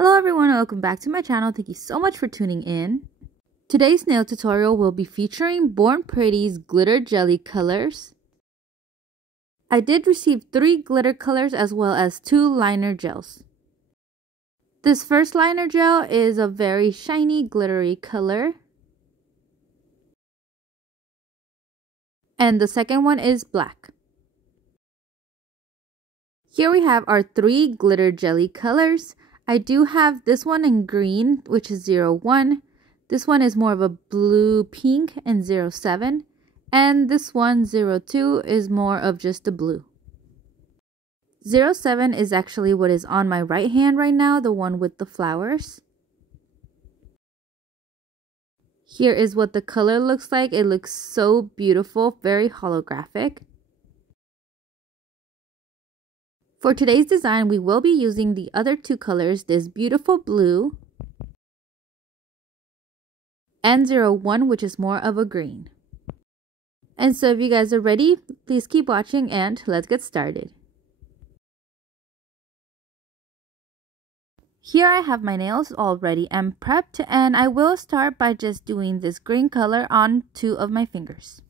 Hello everyone, welcome back to my channel. Thank you so much for tuning in. Today's nail tutorial will be featuring Born Pretty's glitter jelly colors. I did receive 3 glitter colors as well as 2 liner gels. This first liner gel is a very shiny glittery color. And the second one is black. Here we have our 3 glitter jelly colors. I do have this one in green, which is 01. This one is more of a blue pink and 07. And this one, 02, is more of just a blue. 07 is actually what is on my right hand right now, the one with the flowers. Here is what the color looks like. It looks so beautiful, very holographic. For today's design, we will be using the other 2 colors, this beautiful blue and 01, which is more of a green. And so if you guys are ready, please keep watching and let's get started. Here I have my nails all ready and prepped, and I will start by just doing this green color on 2 of my fingers.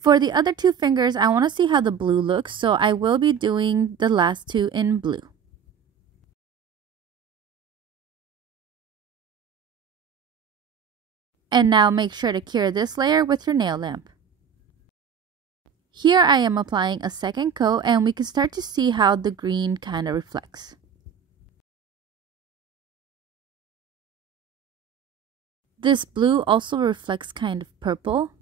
For the other 2 fingers, I want to see how the blue looks, so I will be doing the last 2 in blue. And now make sure to cure this layer with your nail lamp. Here I am applying a second coat, and we can start to see how the green kind of reflects. This blue also reflects kind of purple.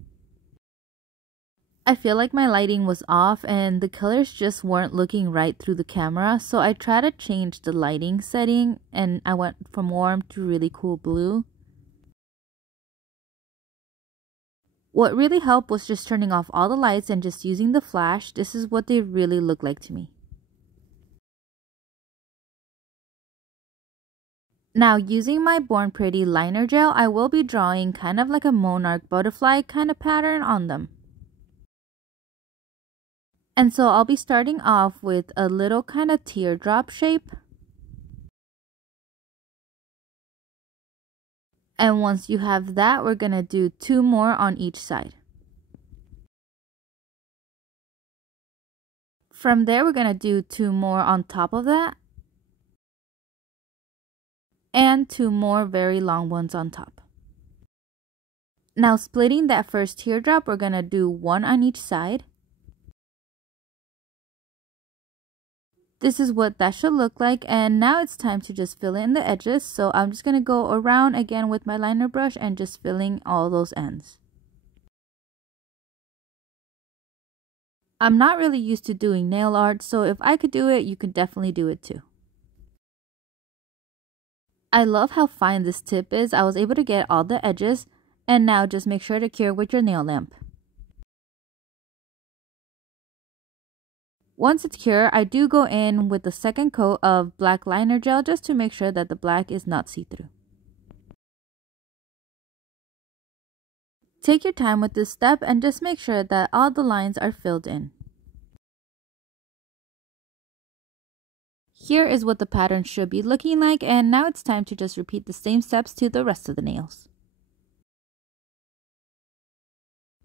I feel like my lighting was off and the colors just weren't looking right through the camera, so I tried to change the lighting setting and I went from warm to really cool blue. What really helped was just turning off all the lights and just using the flash. This is what they really look like to me. Now, using my Born Pretty liner gel, I will be drawing kind of like a monarch butterfly kind of pattern on them. And so I'll be starting off with a little kind of teardrop shape. And once you have that, we're going to do 2 more on each side. From there, we're going to do 2 more on top of that. And 2 more very long ones on top. Now, splitting that first teardrop, we're going to do 1 on each side. This is what that should look like, and now it's time to just fill in the edges. So I'm just going to go around again with my liner brush and just filling all those ends. I'm not really used to doing nail art, so if I could do it, you could definitely do it too. I love how fine this tip is. I was able to get all the edges, and now just make sure to cure with your nail lamp. Once it's cured, I do go in with the second coat of black liner gel just to make sure that the black is not see-through. Take your time with this step and just make sure that all the lines are filled in. Here is what the pattern should be looking like, and now it's time to just repeat the same steps to the rest of the nails.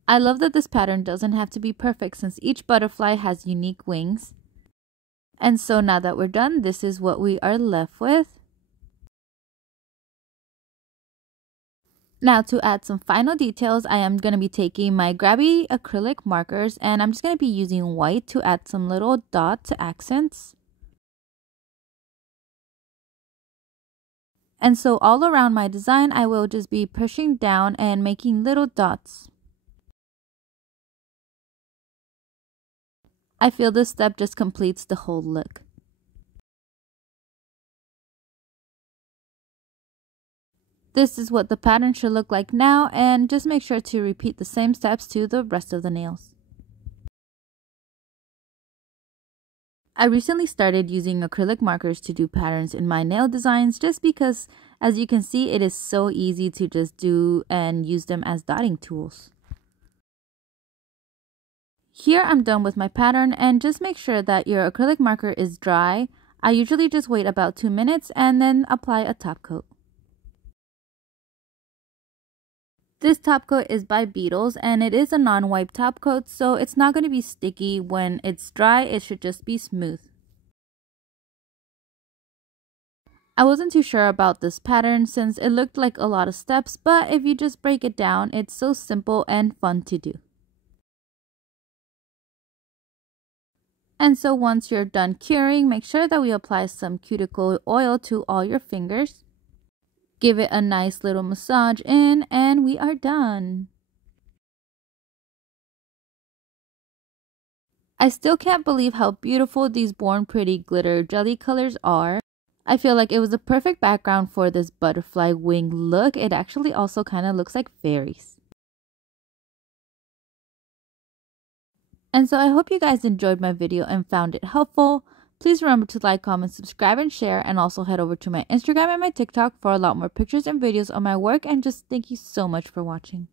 I love that this pattern doesn't have to be perfect since each butterfly has unique wings. And so now that we're done, this is what we are left with. Now to add some final details, I am going to be taking my grabby acrylic markers and I'm just going to be using white to add some little dots to accents. And so all around my design, I will just be pushing down and making little dots. I feel this step just completes the whole look. This is what the pattern should look like now, and just make sure to repeat the same steps to the rest of the nails. I recently started using acrylic markers to do patterns in my nail designs just because, as you can see, it is so easy to just do and use them as dotting tools. Here I'm done with my pattern, and just make sure that your acrylic marker is dry. I usually just wait about 2 minutes and then apply a top coat. This top coat is by Beetles, and it is a non-wipe top coat, so it's not going to be sticky. When it's dry, it should just be smooth. I wasn't too sure about this pattern since it looked like a lot of steps, but if you just break it down, it's so simple and fun to do. And so once you're done curing, make sure that we apply some cuticle oil to all your fingers. Give it a nice little massage in, and we are done. I still can't believe how beautiful these Born Pretty glitter jelly colors are. I feel like it was a perfect background for this butterfly wing look. It actually also kind of looks like fairies. And so I hope you guys enjoyed my video and found it helpful. Please remember to like, comment, subscribe, and share, and also head over to my Instagram and my TikTok for a lot more pictures and videos of my work, and just thank you so much for watching.